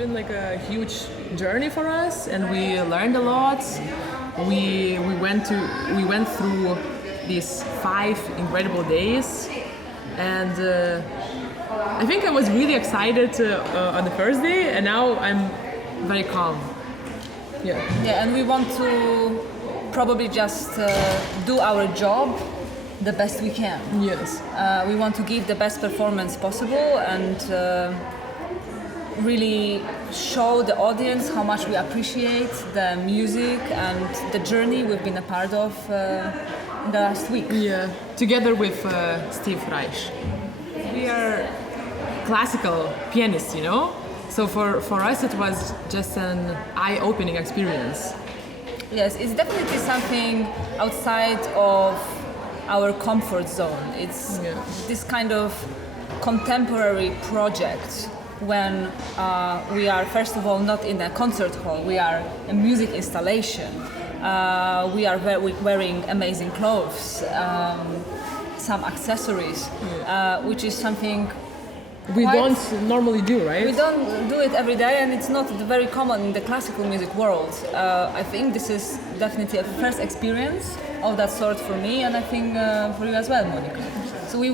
been like a huge journey for us, and we learned a lot. We went through these 5 incredible days, and I think I was really excited on the first day, and now I'm very calm. Yeah, and we want to probably just do our job the best we can. Yes. We want to give the best performance possible and really show the audience how much we appreciate the music and the journey we've been a part of in the last week. Yeah, together with Steve Reich. We are classical pianists, you know? So for us it was just an eye-opening experience. Yes, it's definitely something outside of our comfort zone. It's this kind of contemporary project when we are, first of all, not in a concert hall, we are a music installation. We are wearing amazing clothes, some accessories, which is something we don't normally do, right? We don't do it every day, and it's not very common in the classical music world. I think this is definitely a first experience of that sort for me, and I think for you as well, Monika. So we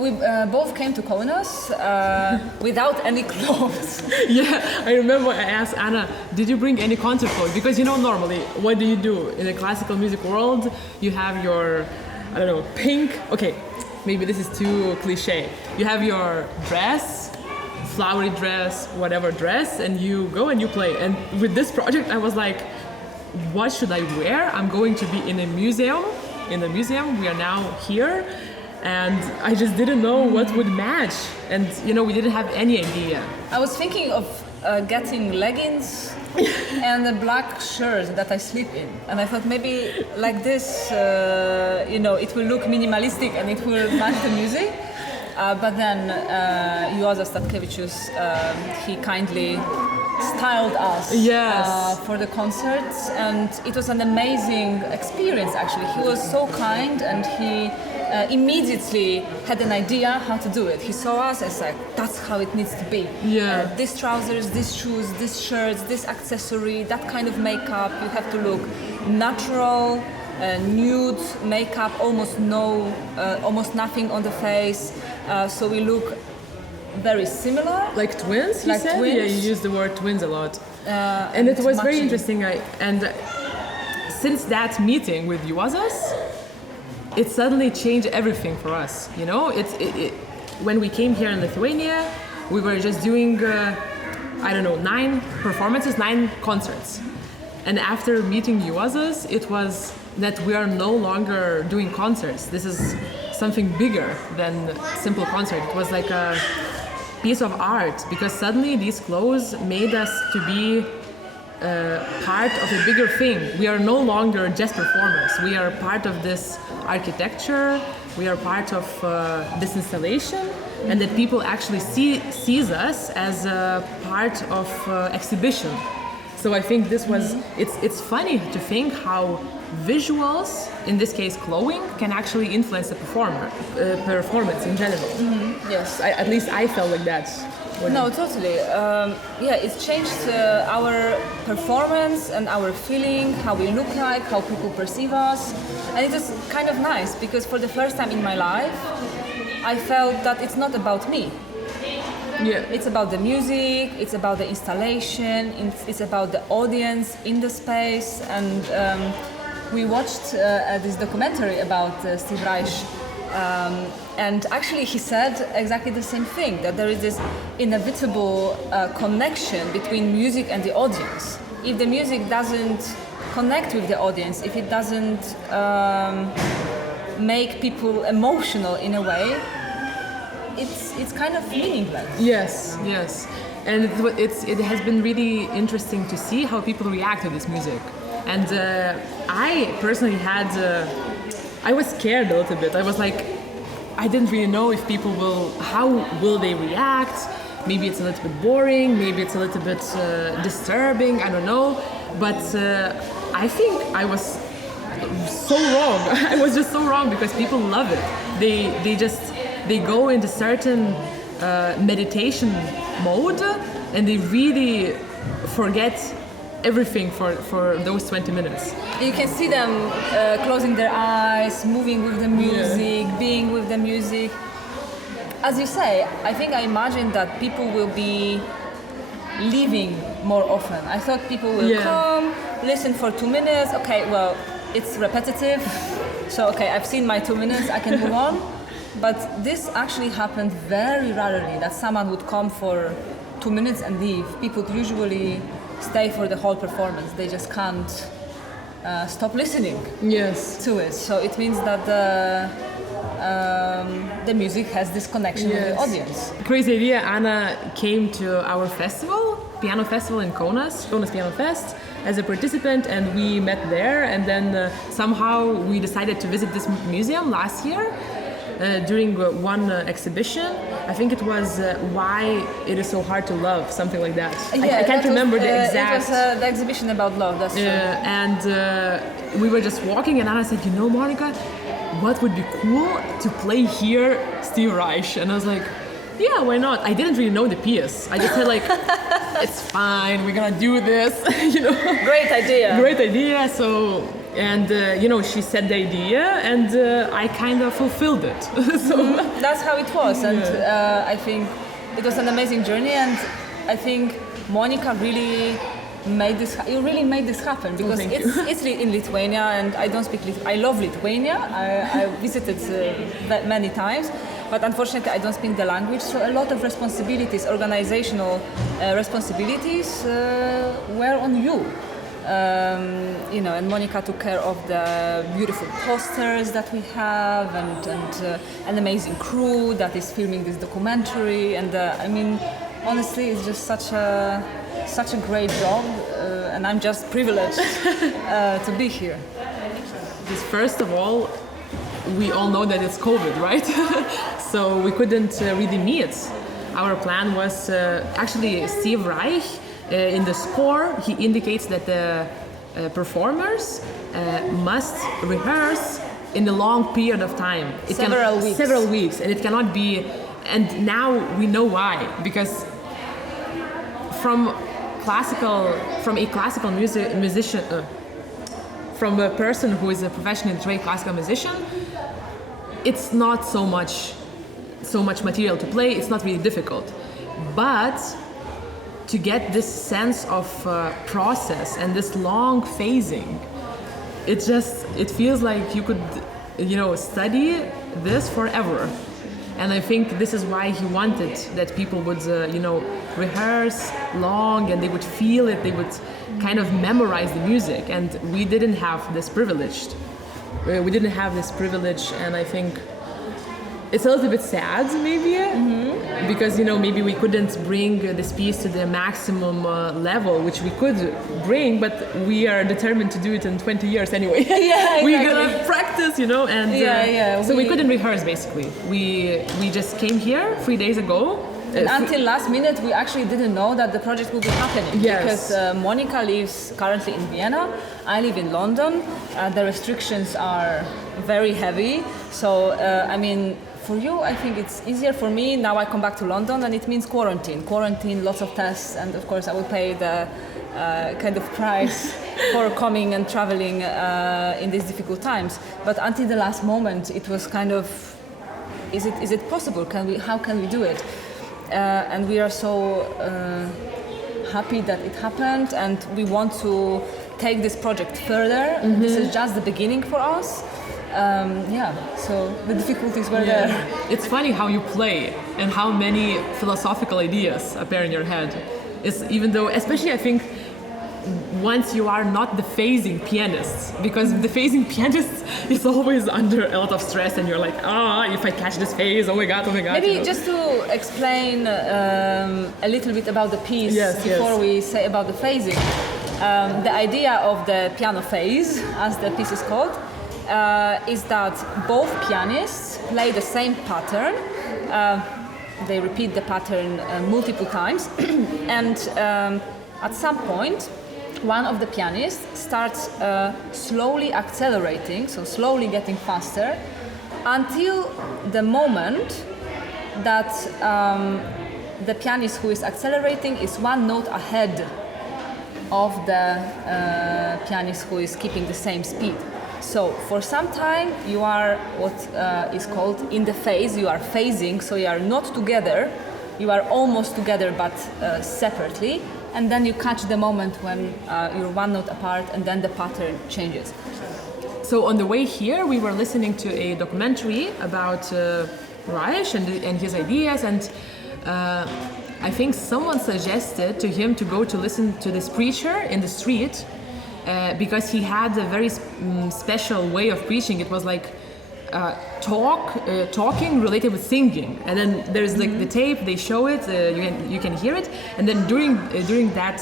both came to Kaunas without any clothes. Yeah, I remember I asked Anna, did you bring any concert clothes? Because you know, normally, what do? In the classical music world, you have your, I don't know, pink, okay, maybe this is too cliche. You have your dress, flowery dress, whatever dress, and you go and you play. And with this project, I was like, what should I wear? I'm going to be in a museum. In the museum, we are now here, and I just didn't know what would match. And you know, we didn't have any idea. I was thinking of getting leggings and a black shirt that I sleep in, and I thought maybe like this, you know, it will look minimalistic and it will match the music. But then Juozas Statkevičius, he kindly styled us for the concerts, and it was an amazing experience actually. He was so kind, and he immediately had an idea how to do it. He saw us as like, that's how it needs to be. These trousers, these shoes, these shirts, this accessory, that kind of makeup, you have to look natural, nude makeup, almost nothing on the face. So we look very similar. Like twins, you said? Twins. Yeah, you use the word twins a lot. And it was very interesting. And since that meeting with Juozas, it suddenly changed everything for us. You know, when we came here in Lithuania, we were just doing, 9 performances, 9 concerts. And after meeting Juozas, it was that we are no longer doing concerts. This is something bigger than simple concert. It was like a piece of art, because suddenly these clothes made us to be part of a bigger thing. We are no longer just performers. We are part of this architecture. We are part of this installation, and that people actually sees us as a part of exhibition. So I think this was, it's funny to think how visuals, in this case clothing, can actually influence the performance in general. Yes. At least I felt like that. No, totally. It's changed our performance and our feeling, how we look like, how people perceive us. And it is kind of nice, because for the first time in my life, I felt that it's not about me. It's about the music, it's about the installation, it's about the audience in the space. And we watched this documentary about Steve Reich, and actually he said exactly the same thing, that there is this inevitable connection between music and the audience. If the music doesn't connect with the audience, if it doesn't make people emotional in a way, it's kind of meaningless. Yes. And it has been really interesting to see how people react to this music. And I personally I was scared a little bit. I was like, I didn't really know if people how will they react? Maybe it's a little bit boring, maybe it's a little bit disturbing, I don't know. But I think I was so wrong. I was just so wrong, because people love it. They go into certain meditation mode, and they really forget everything for those 20 minutes. You can see them closing their eyes, moving with the music, being with the music. As you say, I imagine that people will be leaving more often. I thought people will come, listen for 2 minutes. Okay, well, it's repetitive. So, okay, I've seen my 2 minutes, I can move on. But this actually happened very rarely, that someone would come for 2 minutes and leave. People usually stay for the whole performance. They just can't stop listening to it. So it means that the music has this connection with the audience. Crazy idea. Anna came to our festival, piano festival in Kaunas Piano Fest, as a participant, and we met there. And then somehow we decided to visit this museum last year during one exhibition. I think it was Why It Is So Hard to Love, something like that. I can't remember the exact. It was the exhibition about love. That's true. And we were just walking, and Anna said, "You know, Monika, what would be cool to play here, Steve Reich?" And I was like, "Yeah, why not?" I didn't really know the piece. I just said like, "It's fine, we're gonna do this," you know. Great idea. Great idea. So, and you know, she said the idea, and I kind of fulfilled it. So that's how it was, and I think it was an amazing journey, and I think Monika really made this. You really made this happen, because it's in Lithuania, and I don't speak I love Lithuania. I visited many times, but unfortunately I don't speak the language. So a lot of responsibilities, organizational responsibilities, were on you. You know, and Monika took care of the beautiful posters that we have, and an amazing crew that is filming this documentary. And I mean, honestly, it's just such a great job, and I'm just privileged to be here. First of all, we all know that it's COVID, right? So we couldn't really meet. Our plan was actually Steve Reich. In the score, he indicates that the performers must rehearse in a long period of time. Several weeks, and it cannot be. And now we know why, because from a classical musician, from a person who is a professionally trained classical musician, it's not so much material to play. It's not really difficult, but to get this sense of process and this long phasing, it feels like you could, you know, study this forever. And I think this is why he wanted that people would, you know, rehearse long, and they would feel it, they would kind of memorize the music. And we didn't have this privilege. And I think it's a little bit sad, maybe, because, you know, maybe we couldn't bring this piece to the maximum level, which we could bring, but we are determined to do it in 20 years anyway. Yeah, exactly. We're gonna practice, you know, and so we couldn't rehearse, basically. We just came here 3 days ago. And until last minute, we actually didn't know that the project would be happening. Yes. Because Monika lives currently in Vienna, I live in London. The restrictions are very heavy. So, I mean, for you, I think it's easier. For me, now I come back to London, and it means quarantine, lots of tests, and of course I will pay the kind of price for coming and traveling in these difficult times. But until the last moment, it was kind of, is it possible? How can we do it? And we are so happy that it happened, and we want to take this project further. This is just the beginning for us. So the difficulties were there. It's funny how you play and how many philosophical ideas appear in your head. It's even though, especially I think, once you are not the phasing pianist, because the phasing pianist is always under a lot of stress, and you're like, if I catch this phase, oh my god. Maybe just to explain a little bit about the piece before we say about the phasing. The idea of the piano phase, as the piece is called, is that both pianists play the same pattern. They repeat the pattern multiple times, and at some point, one of the pianists starts slowly accelerating, so slowly getting faster, until the moment that the pianist who is accelerating is one note ahead of the pianist who is keeping the same speed. So for some time you are what is called in the phase, you are phasing, so you are not together, you are almost together but separately, and then you catch the moment when you're one note apart and then the pattern changes. So on the way here we were listening to a documentary about Reich and his ideas, and I think someone suggested to him to go to listen to this preacher in the street because he had a very special way of preaching. It was like talking related with singing, and then there's like the tape, they show it, you can hear it, and then during that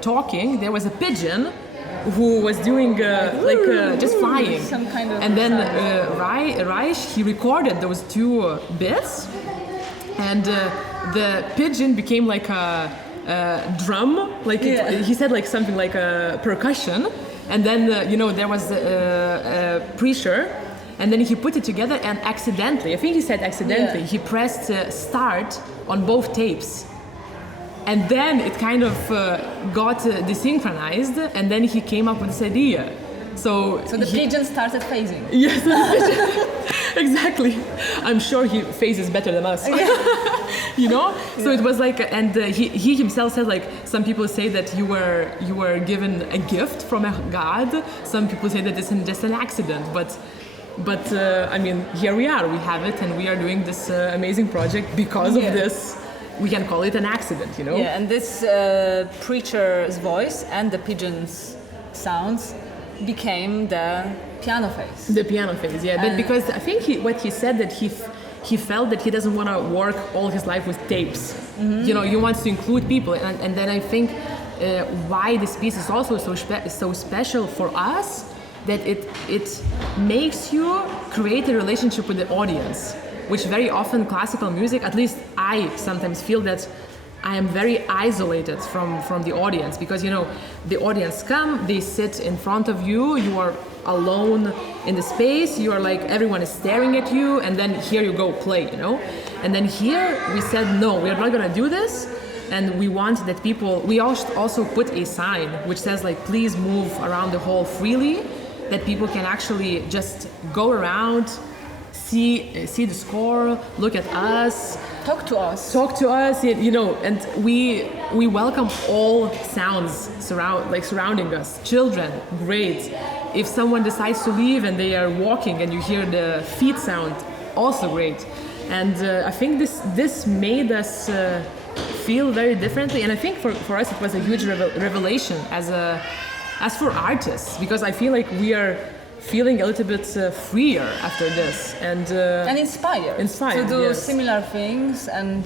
talking there was a pigeon who was doing just flying, some kind of and then Reich, he recorded those two bits, and the pigeon became like a drum, like he said like something like a percussion, and then there was a preacher, and then he put it together, and accidentally, I think he said accidentally, he pressed start on both tapes. And then it kind of got desynchronized, and then he came up with this idea. So the pigeon started phasing. Yes, exactly. I'm sure he phases better than us. So it was like, and he himself said like, some people say that you were given a gift from a god. Some people say that it's just an accident, but I mean, here we are. We have it, and we are doing this amazing project because of this. We can call it an accident, Yeah, and this preacher's voice and the pigeon's sounds became the piano phase. The piano phase, yeah. But because I think what he said that he felt that he doesn't want to work all his life with tapes. Mm-hmm. He wants to include people, and then I think why this piece is also so special for us, that it makes you create a relationship with the audience. Which very often classical music, at least I sometimes feel that I am very isolated from the audience, because the audience come, they sit in front of you, you are alone in the space, you are like, everyone is staring at you, and then here you go play, And then here we said, no, we are not gonna do this, and we want that people, we also put a sign which says like, please move around the hall freely, that people can actually just go around, see the score, look at us, talk to us, and we welcome all sounds surrounding us. Children, great. If someone decides to leave and they are walking and you hear the feet sound, also great. And I think this made us feel very differently, and I think for us it was a huge revelation as for artists, because I feel like we are feeling a little bit freer after this, and inspired to do similar things, and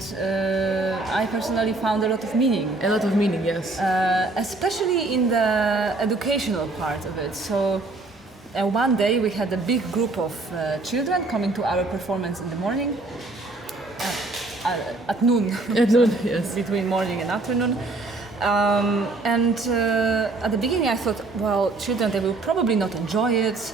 I personally found a lot of meaning. A lot of meaning, yes. Especially in the educational part of it. So one day we had a big group of children coming to our performance in the morning, at noon. At noon, yes. Between morning and afternoon. And at the beginning I thought, well, children, they will probably not enjoy it,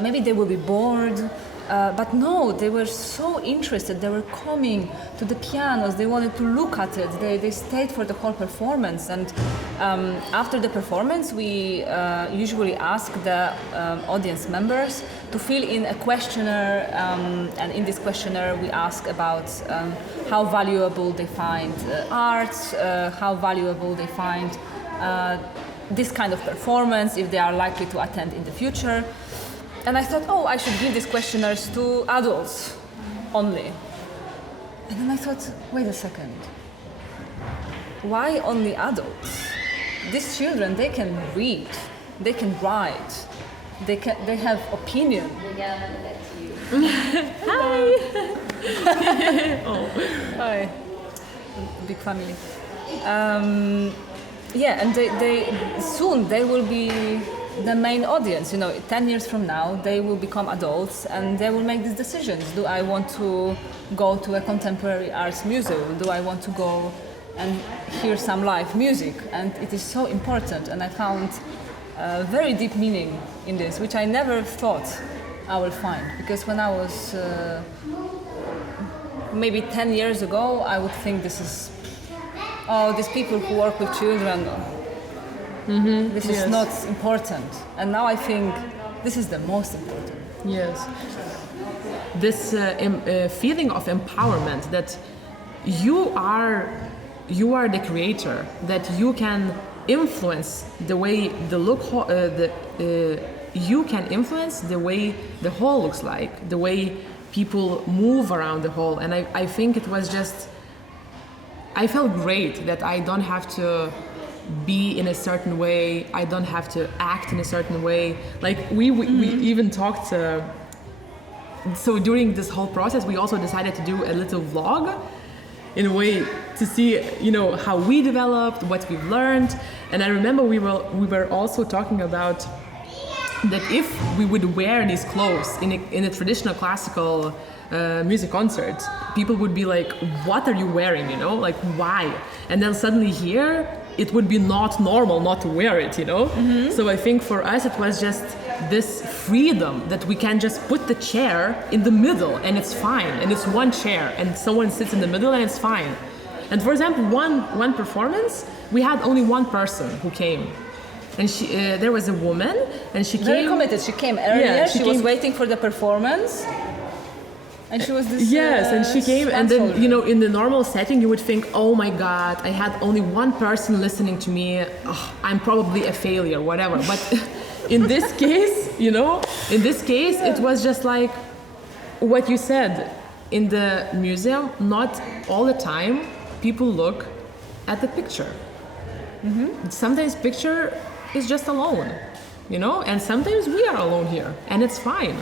maybe they will be bored, but no, they were so interested, they were coming to the pianos, they wanted to look at it, they stayed for the whole performance, and after the performance we usually ask the audience members to fill in a questionnaire, and in this questionnaire we ask about how valuable they find art, how valuable they find this kind of performance, if they are likely to attend in the future. And I thought, I should give these questionnaires to adults only. And then I thought, wait a second, why only adults? These children, they can read, they can write, they have opinion. Hi. Hi. Big family. And they will be the main audience. 10 years from now, they will become adults and they will make these decisions. Do I want to go to a contemporary arts museum? Do I want to go and hear some live music? And it is so important, and I found very deep meaning in this, which I never thought I will find, because when I was maybe 10 years ago, I would think this is, these people who work with children, This is not important. And now I think this is the most important. Yes. This feeling of empowerment that you are the creator, that you can influence the way you can influence the way the hall looks like, the way people move around the hall. And I think it was just, I felt great that I don't have to be in a certain way, I don't have to act in a certain way. Like we even talked, so during this whole process we also decided to do a little vlog in a way to see, how we developed, what we've learned. And I remember we were also talking about that if we would wear these clothes in a traditional classical music concert, people would be like, what are you wearing, like why? And then suddenly here it would be not normal not to wear it, So I think for us it was just this freedom that we can just put the chair in the middle and it's fine, and it's one chair and someone sits in the middle and it's fine. And for example, one performance we had only one person who came, and there was a woman, and she came very committed. She came earlier. Yeah, she was waiting for the performance, and she was this. Yes, and she came, and then in the normal setting you would think, oh my God, I had only one person listening to me. Oh, I'm probably a failure, whatever. But in this case, it was just like what you said. In the museum, not all the time people look at the picture. Sometimes picture is just alone, and sometimes we are alone here, and it's fine.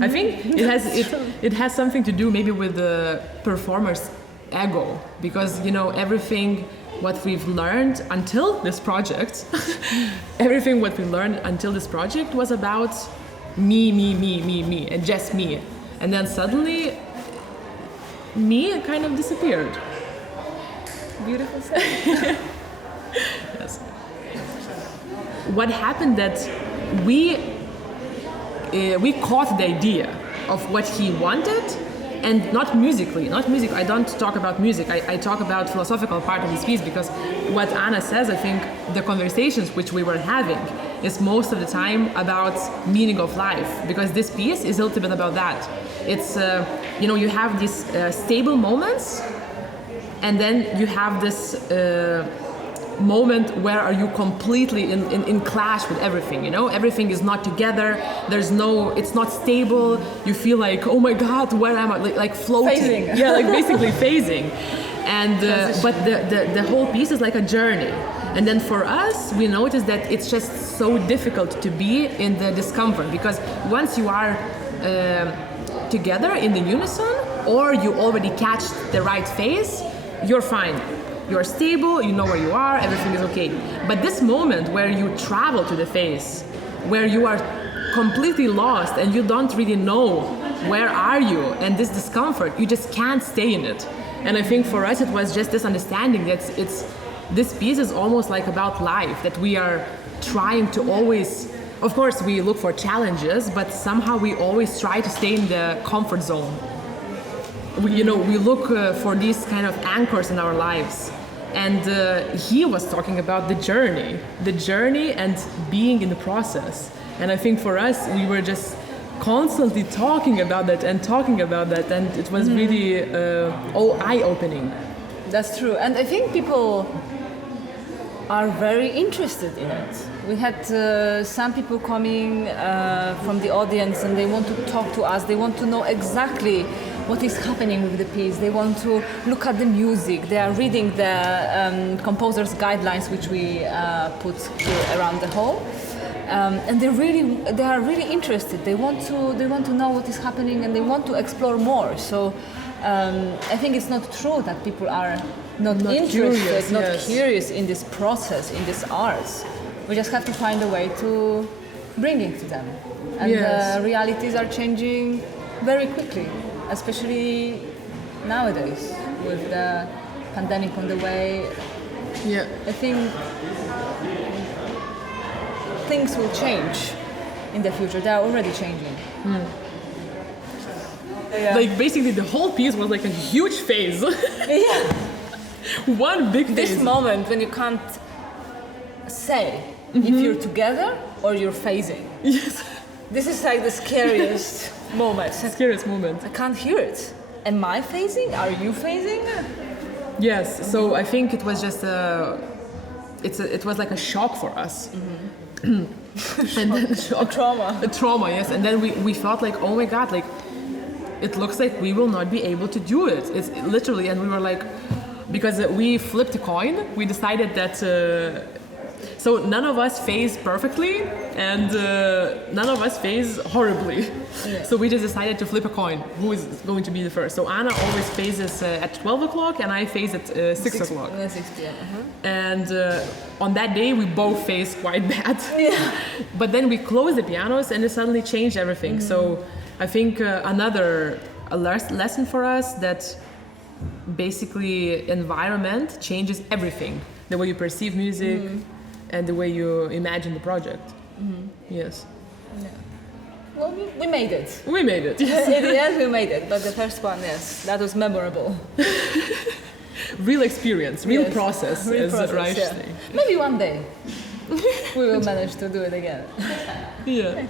I think it has something to do maybe with the performer's ego, because everything what we've learned until this project, was about me, and just me, and then suddenly me kind of disappeared. Beautiful saying. Yes. What happened that we caught the idea of what he wanted, and not musically. I don't talk about music. I talk about philosophical part of this piece, because what Anna says, I think the conversations which we were having is most of the time about meaning of life, because this piece is a little bit about that. It's you have these stable moments, and then you have this moment where are you completely in clash with everything, everything is not together, it's not stable, you feel like, oh my God, where am I, like floating. Phasing. Yeah, like basically phasing. And but the whole piece is like a journey, and then for us we noticed that it's just so difficult to be in the discomfort, because once you are together in the unison, or you already catch the right phase, you're fine. You're stable, you know where you are, everything is okay. But this moment where you travel to the phase, where you are completely lost and you don't really know where are you, and this discomfort, you just can't stay in it. And I think for us it was just this understanding that this piece is almost like about life, that we are trying to always, of course we look for challenges, but somehow we always try to stay in the comfort zone. We look for these kind of anchors in our lives, and he was talking about the journey and being in the process. And I think for us, we were just constantly talking about that, and it was really eye-opening. That's true, and I think people are very interested in it. We had some people coming from the audience, and they want to talk to us. They want to know exactly what is happening with the piece. They want to look at the music. They are reading the composer's guidelines, which we put here around the hall, and they are really interested. They want to know what is happening, and they want to explore more. So I think it's not true that people are not interested, curious in this process, in this arts. We just have to find a way to bring it to them. And the realities are changing very quickly, especially nowadays with the pandemic on the way. Yeah. I think things will change in the future. They are already changing. Yeah. Like basically the whole piece was like a huge phase. Yeah. One big phase. This moment when you can't say if you're together or you're phasing. Yes. This is like the scariest moment. Scariest moment. I can't hear it. Am I phasing? Are you phasing? Yes. So I think it was just it was like a shock for us. And then A trauma. A trauma, yes. And then we felt like, oh my God, like it looks like we will not be able to do it. It's literally, and we were like, because we flipped a coin, we decided that. So none of us phase perfectly, and none of us phase horribly. Yeah. So we just decided to flip a coin. Who is going to be the first? So Anna always phases at 12 o'clock, and I phase at 6 o'clock. 6 p.m. And on that day, we both phased quite bad. Yeah. But then we closed the pianos, and it suddenly changed everything. So I think another lesson for us that basically environment changes everything. The way you perceive music. And the way you imagine the project. Yes. Yeah. Well, we made it. We made it. Yes. In the end, we made it. But the first one, yes, that was memorable. Real experience, real Yes. process, Real as process, Raj yeah. saying. Maybe one day we will manage to do it again. Yeah.